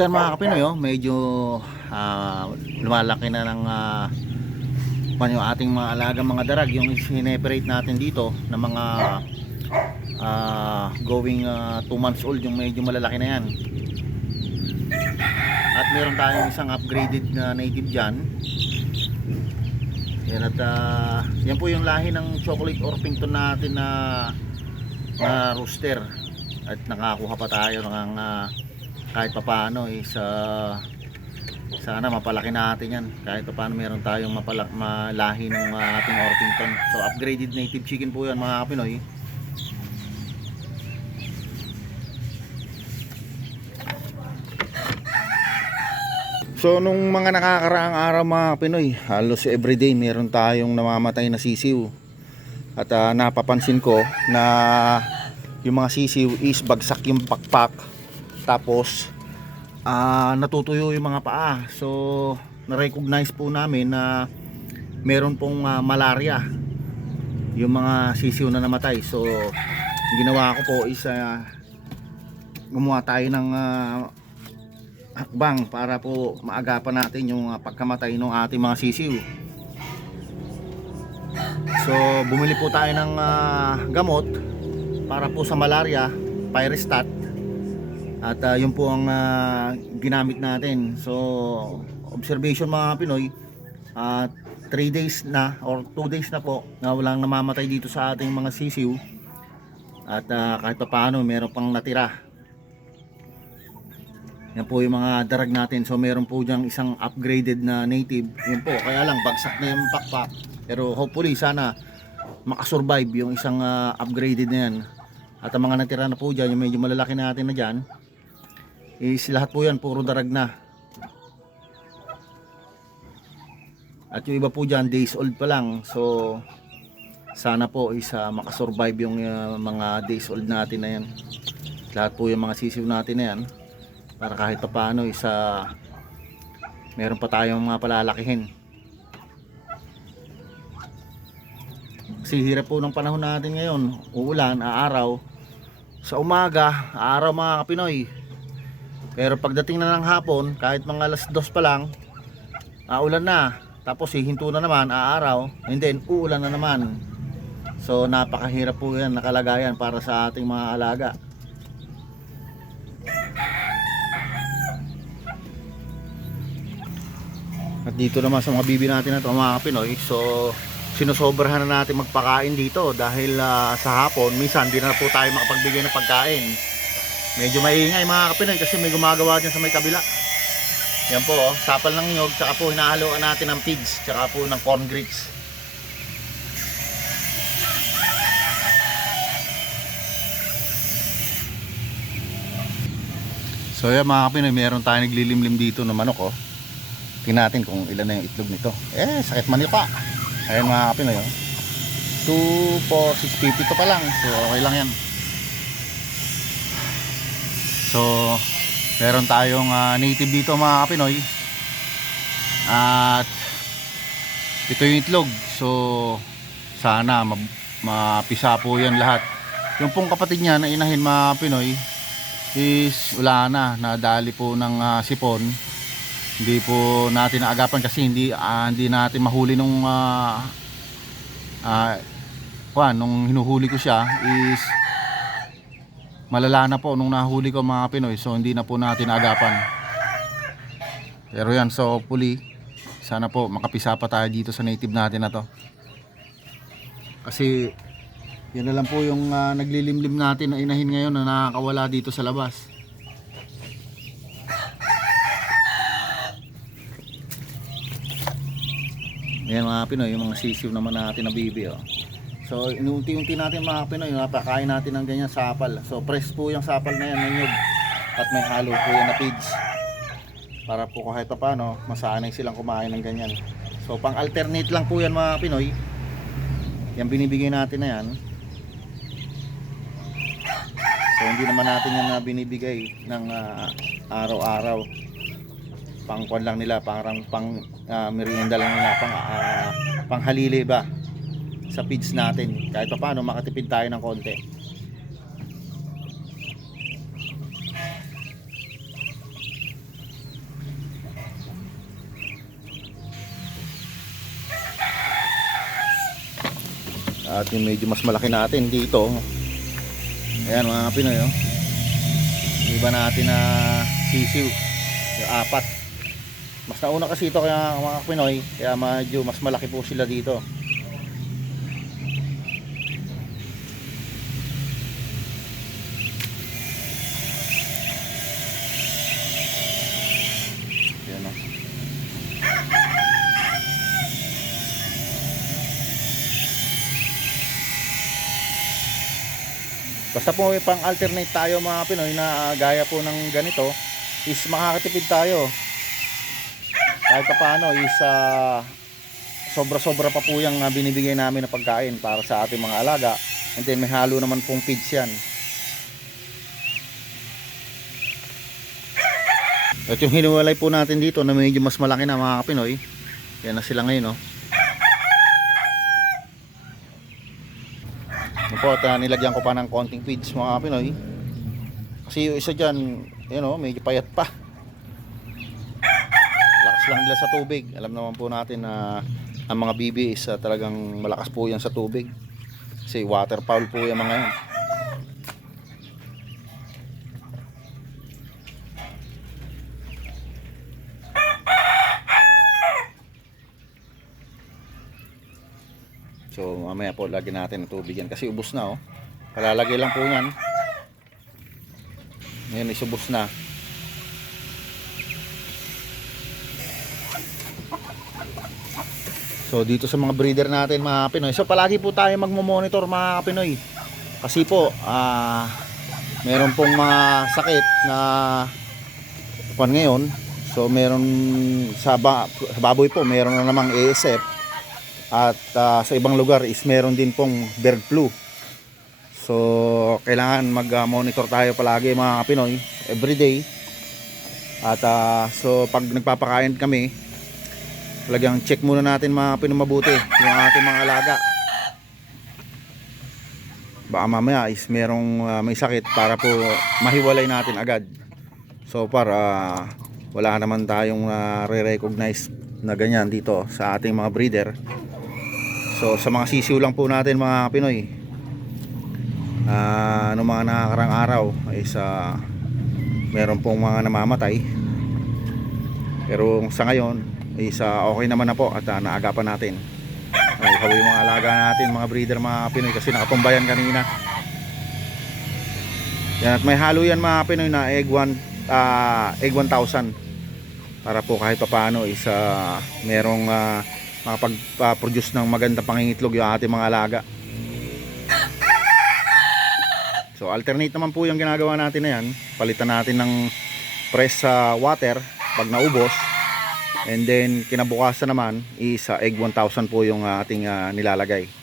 Siya mga kapinoy, oh, medyo ah, lumalaki na ng pan yung ating mga alagang mga darag. Yung sineperate natin dito na mga ah, going 2 months old yung medyo malalaki na yan. At meron tayong isang upgraded na native dyan. Yan at ah, yan po yung lahi ng chocolate Orpington natin na na rooster. At nakakuha pa tayo ng ah, kahit papaano is ah, sana mapalaki natin yan kahit paano meron tayong mapalak malahi ng ah, ating Orpington so upgraded native chicken po yan mga Pinoy So nung mga nakakaraang araw mga Pinoy, halos everyday meron tayong namamatay na sisiw. At ah, napapansin ko na yung mga sisiw is bagsak yung pakpak. Tapos ah, natutuyo yung mga paa. So na-recognize po namin na meron pong ah, malaria yung mga sisiw na namatay. So ginawa ko po is ah, gumawa tayo ng ah, hakbang para po maagapan natin yung ah, pagkamatay ng ating mga sisiw. So bumili po tayo ng ah, gamot para po sa malaria, Pyrestat. At ah, yun po ang ah, ginamit natin. So observation mga Pinoy, 3 days na or 2 days na po na walang namamatay dito sa ating mga sisiw. At ah, kahit pa paano meron pang natira. Yan po yung mga darag natin. So meron po diyang isang upgraded na native. Yan po, kaya lang bagsak na yung pakpak. Pero hopefully sana makasurvive yung isang ah, upgraded na yan. At ang mga natira na po dyan, yung medyo malalaki natin na dyan, is lahat po yan, puro darag na. At yung iba po dyan, days old pa lang. So sana po is ah, makasurvive yung ah, mga days old natin na yan. Lahat po yung mga sisiw natin na yan para kahit pa paano isa meron pa tayong mga palalakihin kasi hirap po ng panahon natin ngayon uulan, aaraw sa umaga, aaraw mga kapinoy pero pagdating na ng hapon kahit mga alas dos pa lang aulan na. Tapos hihinto na naman, aaraw and then uulan na naman. So napakahirap po yan nakalagayan para sa ating mga alaga. At dito naman sa mga bibi natin na ito, mga Pinoy, so sinusobrahan na natin magpakain dito dahil ah, sa hapon, minsan di na po tayo makapagbigay ng pagkain. Medyo maingay mga Pinoy kasi may gumagawa dyan sa may kabila. Yan po, oh, sapal ng nyog, tsaka po hinahaluan natin ng pigs, tsaka po ng corn grits. So yan mga Pinoy, meron tayo naglilimlim dito ng manok oh. Tingnan natin kung ilan na yung itlog nito. Eh, sakit man pa. Ayan mga kapinoy. Oh. 2, 4, 6, 50 pa lang. So, okay lang yan. So, meron tayong ah, native dito mga kapinoy. At ito yung itlog. So, sana ma- mapisa po yan lahat. Yung pong kapatid niya na inahin mga Pinoy is wala na. Nadali po ng ah, sipon hindi po natin naagapan kasi hindi ah, hindi natin mahuli nung ah ah, kuwan, nung hinuhuli ko siya is malala na po nung nahuli ko mga Pinoy so hindi na po natin naagapan pero yan so hopefully sana po makapisa pa tayo dito sa native natin na to. Kasi yan na lang po yung ah, naglilimlim natin na inahin ngayon na nakakawala dito sa labas. Ayan mga Pinoy, yung mga sisiw naman natin na bibi oh. So inuunti-unti natin mga Pinoy, napakain natin ng ganyan sapal. So press po yung sapal na yan ng nyug. At may halo po yan na pigs. Para po kahit pa paano, masanay silang kumain ng ganyan. So pang alternate lang po yan mga Pinoy. Yan binibigay natin na yan. So hindi naman natin yan na binibigay ng ah, araw-araw pang kwan lang nila parang pang uh, merienda lang nila pang ah, pang halili ba sa feeds natin. Kahit pa paano makatipid tayo ng konti. At yung medyo mas malaki natin dito. Ayan mga Pinoy. Oh. Iba natin na sisiw. Yung apat. Mas nauna kasi ito kaya mga Pinoy. Kaya medyo mas malaki po sila dito. Basta po may pang alternate tayo mga Pinoy na ah, gaya po ng ganito is makakatipid tayo. Kahit pa paano is ah, sobra-sobra pa po yung ah, binibigay namin na pagkain para sa ating mga alaga. And then may halo naman pong feeds yan. At yung hiniwalay po natin dito na medyo mas malaki na mga Pinoy. Yan na sila ngayon, no? Yun po, at ah, nilagyan ko pa ng konting feeds mga Pinoy. Kasi yung isa dyan, yun o, medyo payat pa. Lakas lang nila sa tubig. Alam naman po natin na ang mga bibi is ah, talagang malakas po yan sa tubig. Kasi waterfowl po yung mga yan. So mamaya po lagyan natin ng tubig yan kasi ubos na oh. Palalagay lang po yan. Ngayon is ubos na. So dito sa mga breeder natin mga Pinoy. So palagi po tayo magmo-monitor mga Pinoy. Kasi po ah meron pong mga sakit na pan ngayon. So meron sa, ba, sa baboy po meron na namang ASF at ah, sa ibang lugar is meron din pong bird flu. So kailangan mag-monitor tayo palagi mga Pinoy everyday. At ah, so pag nagpapakain kami, talagang check muna natin mga Pinoy mabuti yung ating mga alaga. Baka mamaya is merong ah, may sakit para po mahiwalay natin agad. So para wala naman tayong ah, re-recognize na ganyan dito sa ating mga breeder. So sa mga sisiw lang po natin mga Pinoy. Ah, ano mga nakakarang araw ay sa meron pong mga namamatay. Pero sa ngayon is ah, okay naman na po at ah, naagapan natin. Ay, hawi mga alaga natin, mga breeder mga Pinoy kasi nakatumbayan kanina. Yan at may halo yan mga Pinoy na egg 1 ah, egg 1000 para po kahit papaano is ah, merong ah, makapag-produce ng magandang pangingitlog yung ating mga alaga. So alternate naman po yung ginagawa natin na yan. Palitan natin ng press sa water pag naubos. And then kinabukasan naman is uh, egg 1000 po yung ah, ating ah, nilalagay.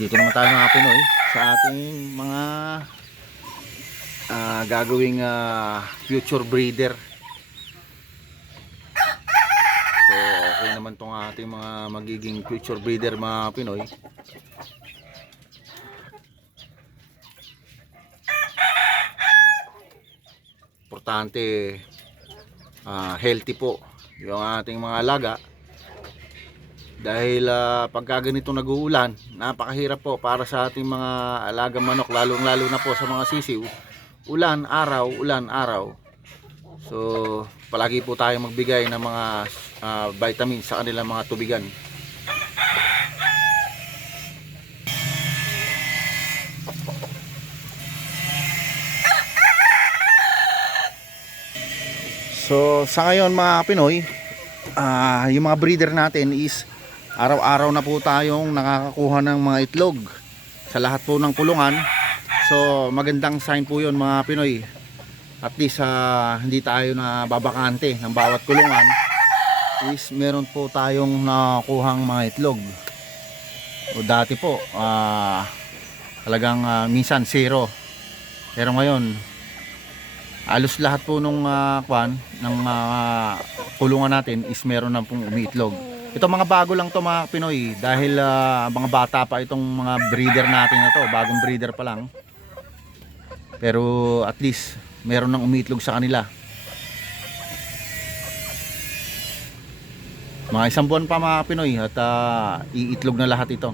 Dito naman tayo mga Pinoy sa ating mga ah, gagawing ah, future breeder. So, okay naman tong ating mga magiging future breeder mga Pinoy. Importante ah, healthy po yung ating mga alaga dahil ah, pagka ganito nag-uulan, napakahirap po para sa ating mga alagang manok, lalong lalo na po sa mga sisiw. Ulan, araw, ulan, araw. So, palagi po tayo magbigay ng mga ah, vitamins sa kanilang mga tubigan. So, sa ngayon mga Pinoy, ah, yung mga breeder natin is araw-araw na po tayong nakakakuha ng mga itlog sa lahat po ng kulungan. So magandang sign po 'yon mga Pinoy. At least ah, hindi tayo na babakante ng bawat kulungan is meron po tayong nakuhang mga itlog. O dati po ah, talagang ah, minsan zero. Pero ngayon alos lahat po nung ah, kwan ng ah, kulungan natin is meron na pong umiitlog. Ito mga bago lang to mga Pinoy dahil ah, mga bata pa itong mga breeder natin na to, bagong breeder pa lang. Pero at least meron nang umiitlog sa kanila. Mga isang buwan pa mga Pinoy at ah, iitlog na lahat ito.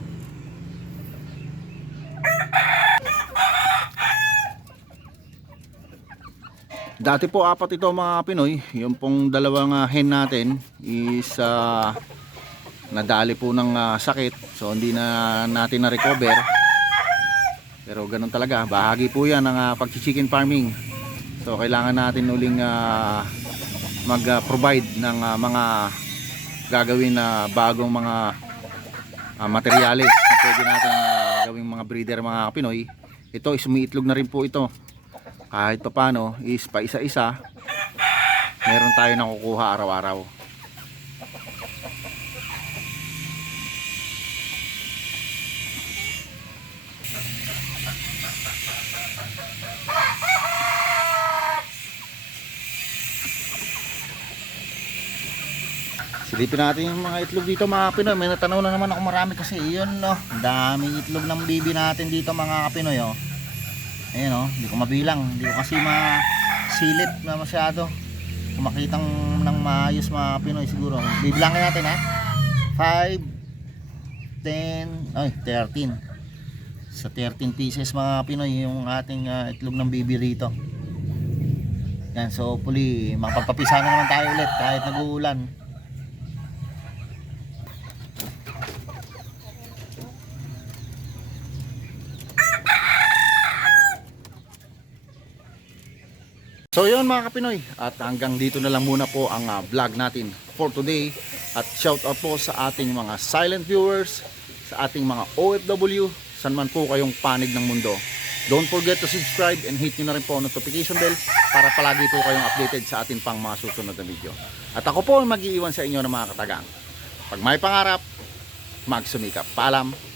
Dati po apat ito mga Pinoy. Yung pong dalawang ah, hen natin is ah, nadali po ng ah, sakit. So hindi na natin na-recover. Pero ganun talaga. Bahagi po yan ng ah, pag-chicken farming. So kailangan natin uling ah, mag-provide ng ah, mga gagawin na bagong mga ah, materyales na pwede natin ah, gawing mga breeder mga Pinoy. Ito is umiitlog na rin po ito kahit pa paano is pa isa-isa meron tayo nakukuha araw-araw Silipin natin yung mga itlog dito mga Pinoy. May natanaw na naman ako marami kasi yun no. Daming itlog ng bibi natin dito mga Pinoy oh. Ayun oh, hindi ko mabilang. Hindi ko kasi masilip na masyado. Kung makitang ng maayos mga Pinoy siguro. Bibilangin natin ha. 5, 10, ay 13. Sa 13 pieces mga Pinoy yung ating ah, itlog ng bibi rito. Yan, so hopefully makapagpapisa na naman tayo ulit kahit nag-uulan. So yun mga kapinoy at hanggang dito na lang muna po ang ah, vlog natin for today at shout out po sa ating mga silent viewers, sa ating mga OFW, saan man po kayong panig ng mundo. Don't forget to subscribe and hit nyo na rin po notification bell para palagi po kayong updated sa ating pang mga susunod na video. At ako po mag-iiwan sa inyo ng mga katagang. Pag may pangarap, magsumikap. Paalam!